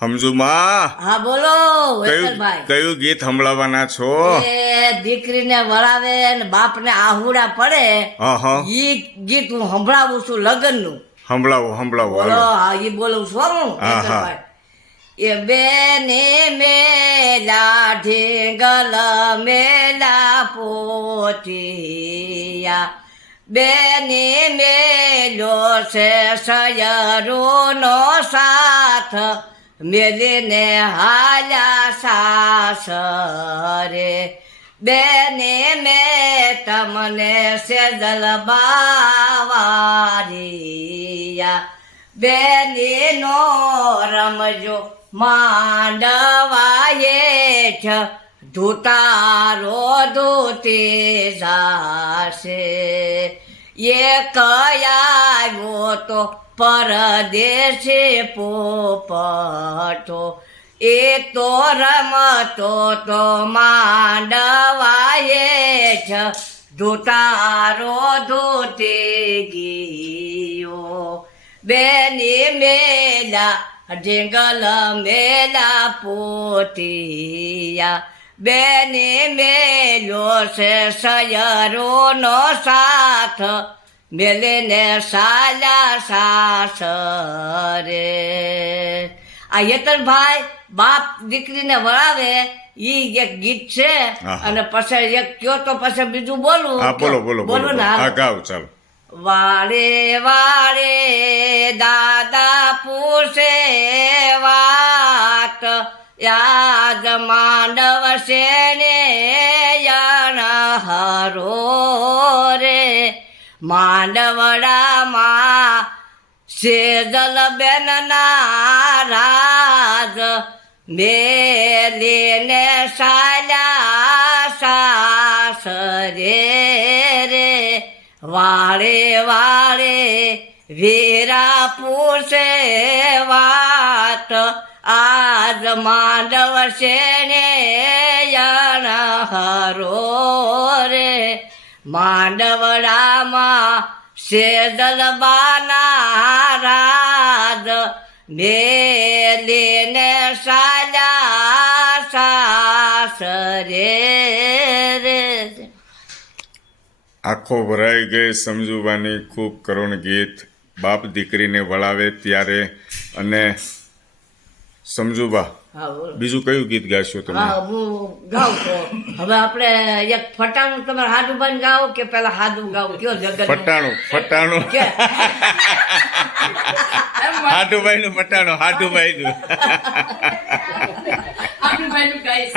સમજુમાં હા બોલો કયું વેતલભાઈ. કયું ગીત સંભળાવવાના છો? એ દીકરીને વળાવે ને બાપને આહુડા પડે હા હા ઈ ગીત હું સંભળાવું છું લગ્નનું. સંભળાવો સંભળાવો બોલો હાલો. હા ઈ બોલું છું હું હા, હા. વેતલભાઈ. એ બેને મેલા ઢીંગલ મેલા પોટિયા બેને મેલો છે સયરુનો સાથ મેલીને હાલ્યા સાસરે બેને મેં તમને સેજલ બાવારિયા બેની નો રમજો માંડવા હેઠ ધૂતારો ધૂતી જાશે એ કયાવો તો પરદેશી પોપટો એ તો રમતો તો માંડવા હેઠ ધૂતારો ધૂતી ગયો બેની મેલા ઢીંગલ મેલા પોટિયા બેની મેલો છે સયરોનો સાથ મેલીને સાલા સાસરે. આ યતનભાઈ બાપ દીકરીને વળાવે ઈ એક ગીત છે. હા. અને પછી એક કયો તો પછી બીજું બોલું. હા બોલો બોલો બોલો બોલો ને હા હાલો. ગાઓ ચાલો. વાળે વાળે દાદા પૂછે વાત યાદ માંડવ શેને યણ હરો રે માંડવડામાં સેજલ બેન ના રાજ મેલીને સાલ્યા સાસરે રે વાળે વાળે વીરા પૂછે વાત આજ માંડવ શેને યણ હરો રે માંડવડામાં સેજલ બાના રાજ મેલીને સાલ્યા સાસરે રે. આખો ભરાઈ ગઈ સમજુવાની ખૂબ કરુણ ગીત બાપ દીકરીને વળાવે ત્યારે. અને સમજુબા હા બોલો. બીજું કયું ગીત ગાશો તમે? હા હું ગાઉં તો હવે આપણે એક ફટાણું તમારે હાડું બન ગાઓ કે પેલા હાડું ગાઓ કયો જગત ફટાણું ફટાણું હાટુભાઈ નું ફટાણું હાટુભાઈ નું આપણું ભાઈનું ગાઈશ.